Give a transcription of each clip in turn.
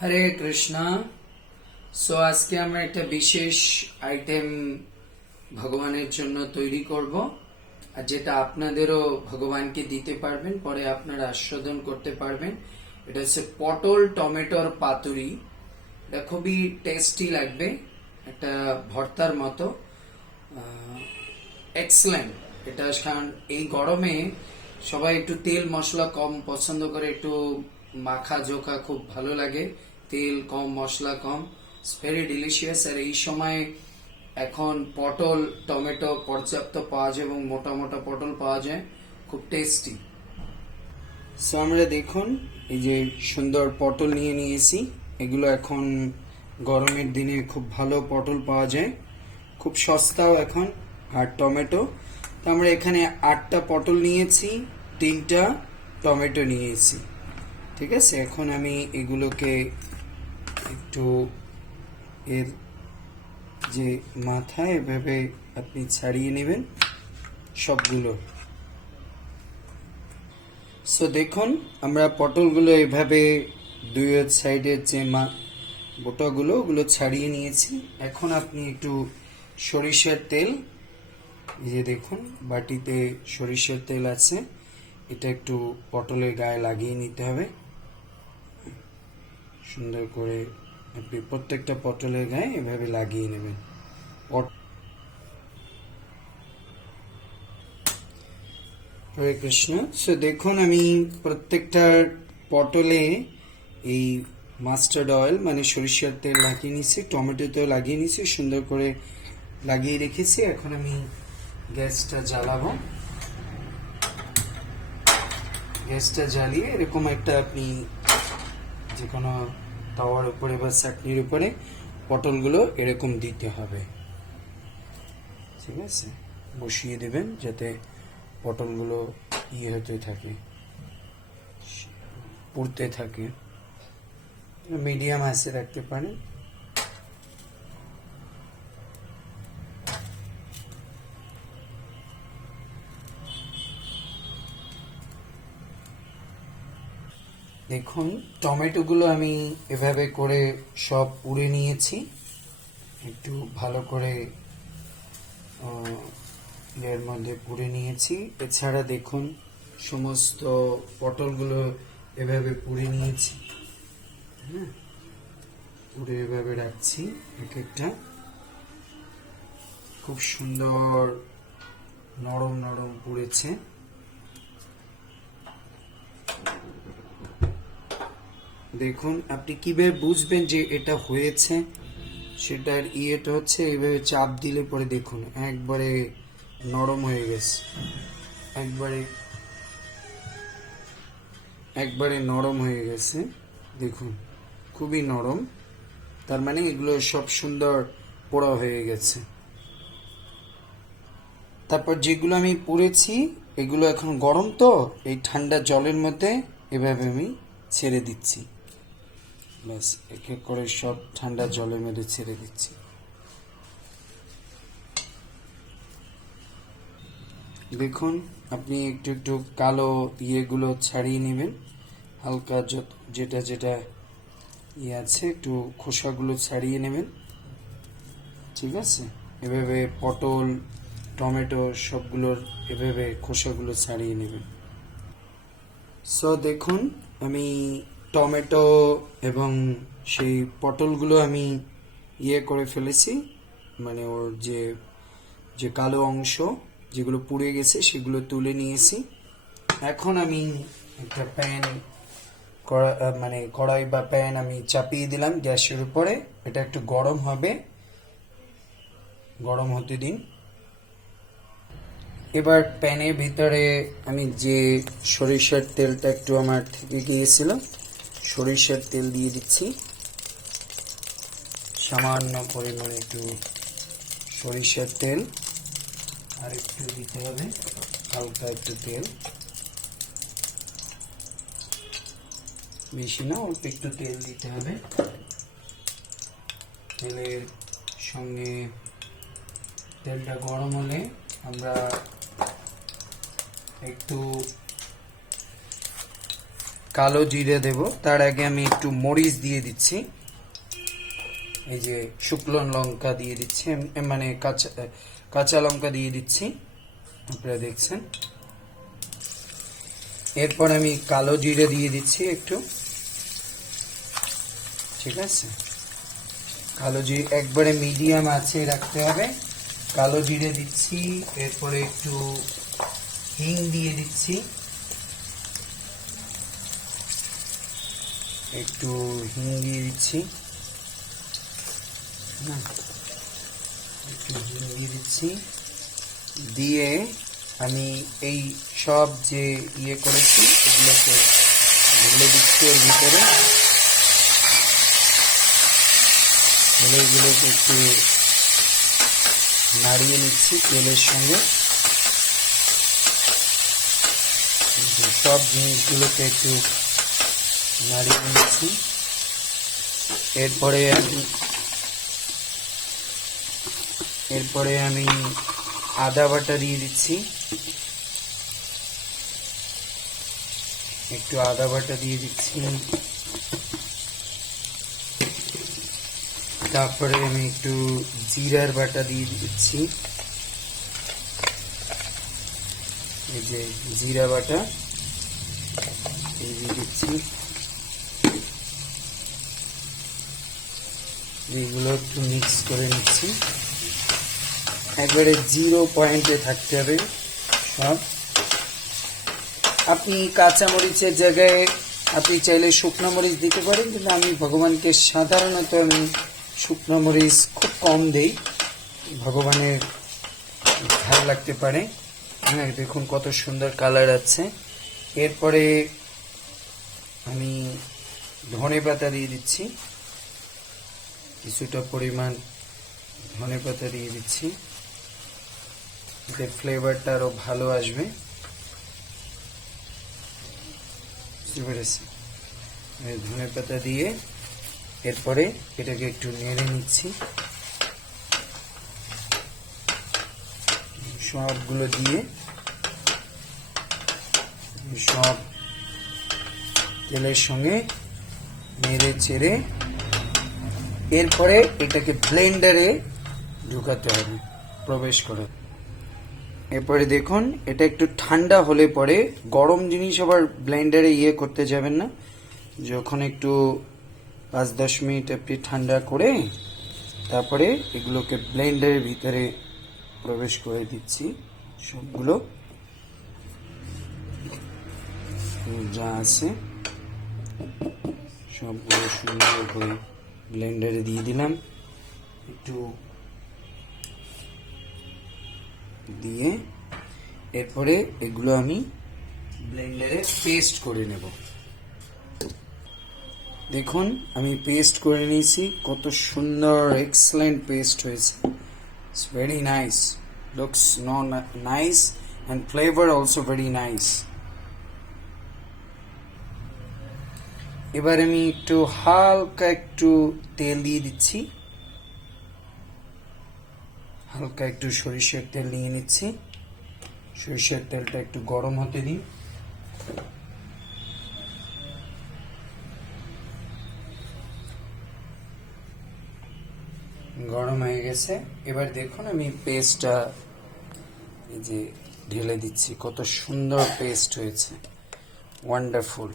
হরে Krishna. So আজকে আমরা একটা বিশেষ আইটেম ভগবানের জন্য তৈরি করব, আর যেটা আপনাদেরও ভগবানকে দিতে পারবেন, পরে আপনারা আস্বাদন করতে পারবেন। এটা হচ্ছে পটল টমেটোর পাতুরি। এটা খুবই টেস্টি লাগবে, একটা ভর্তার মতো। এক্সেলেন্ট এটা কারণ এই গরমে সবাই একটু তেল মশলা কম পছন্দ করে, একটু মাখা জোখা খুব ভালো লাগে। তেল কম, মশলা কম ভেরি ডিলিশিয়াস আর এই সময় এখন পটল, টমেটো পর্যাপ্ত পাওয়া যায় এবং মোটা মোটা পটল পাওয়া যায়, খুব টেস্টি সো আমরা দেখুন, এই যে সুন্দর পটল নিয়ে নিয়েছি, এগুলো এখন গরমের দিনে খুব ভালো পটল পাওয়া যায়, খুব সস্তাও এখন, আর টমেটো। তো আমরা এখানে আটটা পটল নিয়েছি, তিনটা টমেটো নিয়েছি, ঠিক আছে? এখন আমি এগুলোকে একটু এর যে মাথা এভাবে আপনি ছাড়িয়ে নেবেন সবগুলো। সো দেখুন, আমরা পটলগুলো এভাবে দুই সাইডের যে মা বোটাগুলো, ওগুলো ছাড়িয়ে নিয়েছি। এখন আপনি একটু সরিষার তেল, এই যে দেখুন, বাটিতে সরিষার তেল আছে। এটা একটু পটলের গায়ে লাগিয়ে নিতে হবে। সুন্দর করে আপনি প্রত্যেকটা পটলের গায়ে এভাবে লাগিয়ে নেবেন। হরে কৃষ্ণ। সো দেখুন আমি প্রত্যেকটা পটলে এই মাস্টার্ড অয়েল মানে সরিষার তেল লাগিয়ে নিছি টমেটোতেও লাগিয়ে নিছি সুন্দর করে লাগিয়ে রেখেছি। এখন আমি গ্যাসটা জ্বালাবো। গ্যাসটা জ্বালিয়ে এরকম একটা আপনি যে কোনো তাওয়ার উপরে বা চাটনির উপরে পটলগুলো এরকম দিতে হবে। ঠিক আছে? বসিয়ে দেবেন যাতে পটলগুলো ইয়ে হতে থাকে, পুড়তে থাকে। মিডিয়াম আছে রাখতে পারেন। দেখুন, টমেটোগুলো আমি এভাবে করে সব উড়ে নিয়েছি। একটু ভালো করে এর মধ্যে পুড়ে নিয়েছি। এছাড়া দেখুন, সমস্ত পটলগুলো এভাবে পুড়ে নিয়েছি। হ্যাঁ পুড়ে এভাবে রাখছি এক একটা। খুব সুন্দর নরম নরম পুড়েছে। দেখুন, আপনি কীভাবে বুঝবেন যে এটা হয়েছে? সেটার ইয়েটা হচ্ছে, এইভাবে চাপ দিলে পরে দেখুন, একবারে নরম হয়ে গেছে। একবারে একবারে নরম হয়ে গেছে, দেখুন, খুবই নরম। তার মানে এগুলো সব সুন্দর পোড়া হয়ে গেছে। তারপর যেগুলো আমি পুড়েছি, এগুলো এখন গরম তো, এই ঠান্ডা জলের মধ্যে এভাবে আমি ছেড়ে দিচ্ছি। ব্যাস এক এক করে সব ঠান্ডা জলের মধ্যে ছেড়ে দিচ্ছি। দেখুন, আপনি একটু একটু কালো ইয়েগুলো ছাড়িয়ে নেবেন। হালকা যেটা যেটা ইয়ে আছে, একটু খোসাগুলো ছাড়িয়ে নেবেন। ঠিক আছে? এভাবে পটল, টমেটো সবগুলোর এভাবে খোসাগুলো ছাড়িয়ে নেবেন। সো দেখুন, আমি টমেটো এবং সেই পটলগুলো আমি ইয়ে করে ফেলেছি মানে ওর যে যে কালো অংশ যেগুলো পুড়ে গেছে সেগুলো তুলে নিয়েছি। এখন আমি একটা প্যান কড়া মানে কড়াই বা প্যান আমি চাপিয়ে দিলাম গ্যাসের উপরে। এটা একটু গরম হবে, গরম হতে দিন। এবার প্যানের ভিতরে আমি যে সরিষার তেলটা একটু আমার থেকে গিয়েছিল সরিষার তেল দিয়ে দিচ্ছি। সামান্য পরিমাণে একটু সরিষার তেল। আর একটু দিতে হবে হালকা একটু তেল। বেশি না, অল্প একটু তেল দিতে হবে। তেলের সঙ্গে তেলটা গরম হলে আমরা একটু কালো জিরে দেব। তার আগে আমি একটু মরিচ দিয়ে দিচ্ছি। এই যে শুকনো লঙ্কা দিয়ে দিচ্ছি মানে কাঁচা কাঁচা লঙ্কা দিয়ে দিচ্ছি। আপনারা দেখছেন। এরপর আমি কালো জিরে দিয়ে দিচ্ছি একটু। ঠিক আছে? কালো জিরে, একবারে মিডিয়াম আছে রাখতে হবে। কালো জিরে দিচ্ছি, এরপরে একটু হিং দিয়ে দিচ্ছি। একটু হিং দিয়ে দিচ্ছি। একটু হিং দিয়ে দিচ্ছি। দিয়ে আমি এই সব যে ইয়ে করেছি, এগুলোকে ঢেলে দিচ্ছি এর ভিতরে। ঢেলে এগুলোকে একটু নাড়িয়ে নিচ্ছি তেলের সঙ্গে। সব জিনিসগুলোকে একটু নাড়িয়ে নিচ্ছি। এরপরে আমি এরপরে আমি আদা বাটা দিয়ে দিচ্ছি। একটু আদা বাটা দিয়ে দিচ্ছি। তারপরে আমি একটু জিরার বাটা দিয়ে দিচ্ছি। এই যে জিরা বাটা দিয়ে দিচ্ছি। এইগুলো একটু মিক্স করে নিচ্ছি। একবারে জিরো পয়েন্টে থাকতে হবে সব। আপনি কাঁচা মরিচের জায়গায় আপনি চাইলে শুকনো মরিচ দিতে পারেন, কিন্তু আমি ভগবানকে সাধারণত আমি শুকনো মরিচ খুব কম দেই। ভগবানের ভালো লাগতে পারে। হ্যাঁ দেখুন কত সুন্দর কালার আছে। এরপরে আমি ধনে পাতা দিয়ে দিচ্ছি। কিছুটা পরিমাণ ধনে পাতা দিয়ে দিচ্ছি। এতে ফ্লেভারটা আরও ভালো আসবে। ধনে পাতা দিয়ে এরপরে এটাকে একটু নেড়ে নিচ্ছি। সবগুলো দিয়ে সব তেলের সঙ্গে নেড়ে চেড়ে এরপরে এটাকে ব্লেন্ডারে ঢুকাতে হবে, প্রবেশ করে। এরপরে দেখুন, এটা একটু ঠান্ডা হলে পরে গরম জিনিস আবার ব্লেন্ডারে ইয়ে করতে যাবেন না। যখন একটু পাঁচ দশ মিনিট আপনি ঠান্ডা করে তারপরে এগুলোকে ব্লেন্ডারের ভিতরে প্রবেশ করে দিচ্ছি, সবগুলো। যা আছে, সবগুলো সুন্দর করে ব্লেন্ডারে দিয়ে দিলাম। একটু দিয়ে এরপরে এগুলো আমি ব্লেন্ডারে পেস্ট করে নেব। দেখুন, আমি পেস্ট করে নিয়েছি। কত সুন্দর এক্সেলেন্ট পেস্ট হয়েছে। It's very nice looks no nice and flavour also very nice এবার আমি একটু হালকা একটু তেল দিয়ে দিচ্ছি। হালকা একটু সরিষার তেল নিয়ে নিচ্ছি। সরিষার তেলটা একটু গরম হতে দিই। গরম হয়ে গেছে। এবার দেখুন আমি পেস্টটা এই যে ঢেলে দিচ্ছি। কত সুন্দর পেস্ট হয়েছে। ওয়ান্ডারফুল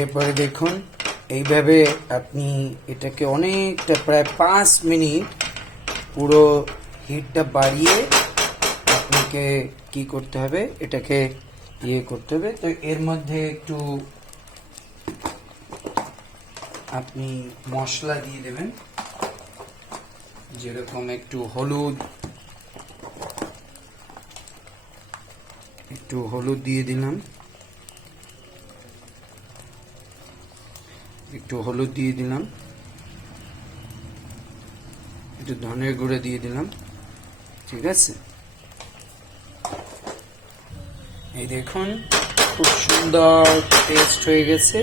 এরপরে দেখুন, এইভাবে আপনি এটাকে অনেকটা প্রায় পাঁচ মিনিট পুরো হিটটা বাড়িয়ে আপনাকে কি করতে হবে? এটাকে ইয়ে করতে হবে। তো এর মধ্যে একটু আপনি মশলা দিয়ে দেবেন। যেরকম একটু হলুদ একটু হলুদ দিয়ে দিলাম। একটু হলুদ দিয়ে দিলাম। একটু ধনের গুঁড়ো দিয়ে দিলাম। ঠিক আছে? এই দেখুন খুব সুন্দর টেস্ট হয়ে গেছে।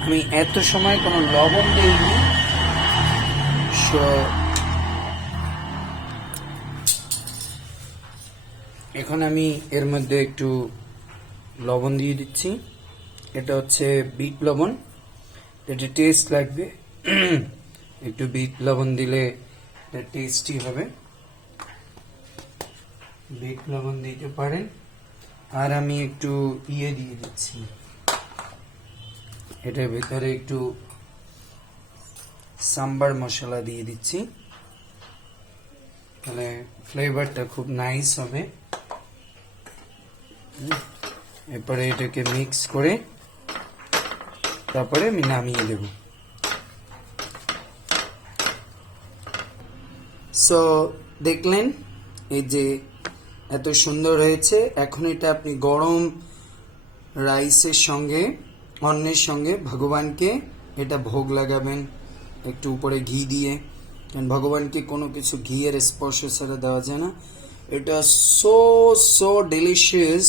আমি এত সময় কোনো লবণ দিইনি। So, এখন আমি এর মধ্যে একটু লবণ দিয়ে দিচ্ছি। এটা হচ্ছে বিট লবণ। এটা টেস্ট লাগবে একটু বিট লবণ দিলে টেস্টি হবে। বিট লবণ দিতে পারেন। আর আমি একটু ইয়ে দিয়ে দিচ্ছি। এটার ভেতরে একটু সাম্বার মশলা দিয়ে দিচ্ছি। তাহলে ফ্লেভারটা খুব নাইস হবে। এরপরে এটাকে মিক্স করে তারপরে আমি নামিয়ে দেব। সো দেখলেন, এই যে এত সুন্দর হয়েছে, এখন এটা আপনি গরম রাইসের সঙ্গে অন্যের সঙ্গে ভগবানকে এটা ভোগ লাগাবেন, একটু উপরে ঘি দিয়ে। কারণ ভগবানকে কোনো কিছু ঘিয়ের স্পর্শ ছাড়া দেওয়া যায় না। এটা সো সো ডেলিশিয়াস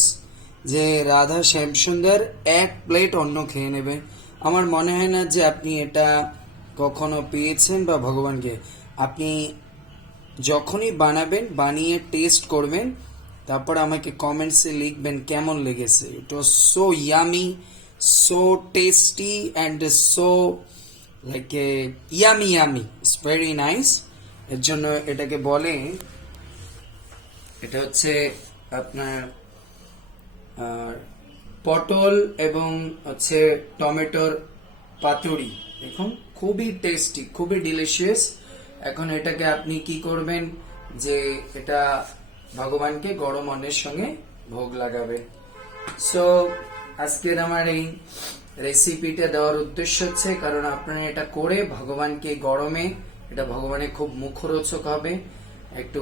যে রাধা শ্যামসুন্দর এক প্লেট অন্ন খেয়ে নেবে। আমার মনে হয় না যে আপনি এটা কখনো পেয়েছেন বা ভগবানকে। আপনি যখনই বানাবেন, বানিয়ে টেস্ট করবেন, তারপর আমাকে কমেন্টসে লিখবেন কেমন লেগেছে। It was so yummy so tasty and so like a yummy yummy it's very nice এর জন্য এটাকে বলে, এটা হচ্ছে আপনার আর পটল এবং হচ্ছে টমেটোর পাতুরি। দেখুন, খুবই টেস্টি খুবই ডিলিশিয়াস এখন এটাকে আপনি কি করবেন যে এটা ভগবানকে গরম অন্নের সঙ্গে ভোগ লাগাবে। সো আজকের আমার এই রেসিপিটা দেওয়ার উদ্দেশ্য হচ্ছে, কারণ আপনারা এটা করে ভগবানকে গরমে, এটা ভগবানের খুব মুখরোচক হবে। একটু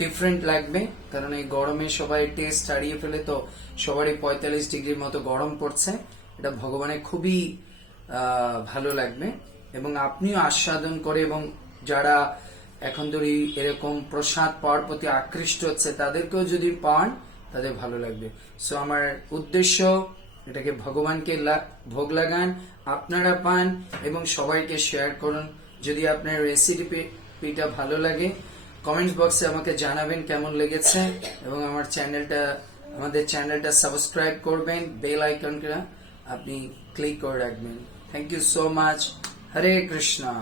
ডিফারেন্ট লাগবে, কারণ এই গরমে সবাই টেস্ট হারিয়ে ফেলে, তো সবারই পঁয়তাল্লিশ ডিগ্রির মতো গরম পড়ছে। এটা ভগবানের খুবই ভালো লাগবে। এবং আপনিও আস্বাদন করে এবং যারা এখন ধরে এরকম প্রসাদ পাওয়ার প্রতি আকৃষ্ট হচ্ছে, তাদেরকেও যদি পান, তাদের ভালো লাগবে। সো আমার উদ্দেশ্য, এটাকে ভগবানকে ভোগ লাগান, আপনারা পান এবং সবাইকে শেয়ার করুন। যদি আপনার রেসিপিটা ভালো লাগে কমেন্টস বক্সে আমাকে জানাবেন কেমন লেগেছে এবং আমার চ্যানেলটা, আমাদের চ্যানেলটা সাবস্ক্রাইব করবেন, বেল আইকনটা আপনি ক্লিক করে রাখবেন। Thank you so much Hare Krishna.